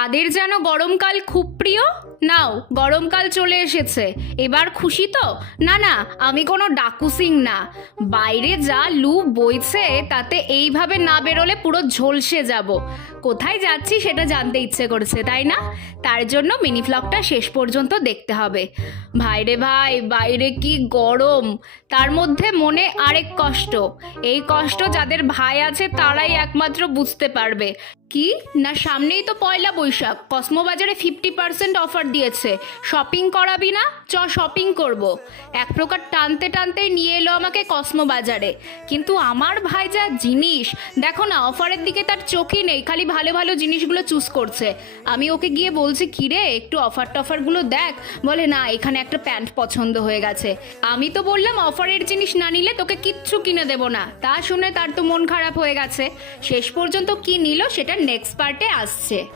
কাদের যেন গরমকাল খুব প্রিয়? নাও, গরমকাল চলে এসেছে, এবার খুশি তো? না না, আমি কোনো ডাকু সিং না। বাইরে যা লু বইছে তাতে এইভাবে না বেরোলে পুরো ঝলসে যাব। কোথায় যাচ্ছি সেটা জানতে ইচ্ছে করছে, তাই না? তার জন্য মিনি ভ্লগটা শেষ পর্যন্ত দেখতে হবে। ভাই রে ভাই, বাইরে কি গরম, তার মধ্যে মনে আরেক কষ্ট। এই কষ্ট যাদের ভাই আছে তারাই একমাত্র বুঝতে পারবে। কি না, সামনেই তো পয়লা বৈশাখ, কসমোবাজারে 50% অফার দিয়েছে। শপিং করাবি না? চ শপিং করব। এক প্রকার টানতে টানতেই নিয়ে এলো আমাকে কসমোবাজারে। কিন্তু আমার ভাই যা জিনিস, দেখো না, অফারের দিকে তার চোখই নেই, খালি ভালো ভালো জিনিসগুলো চুজ করছে। আমি ওকে গিয়ে বলছি, কিরে একটু অফার টফারগুলো দেখ। বলে না, এখানে একটা প্যান্ট পছন্দ হয়ে গেছে। আমি তো বললাম অফারের জিনিস না নিলে তোকে কিচ্ছু কিনে দেবো না। তা শুনে তার তো মন খারাপ হয়ে গেছে। শেষ পর্যন্ত কি নিল সেটা নেক্সট পার্টে আসছে।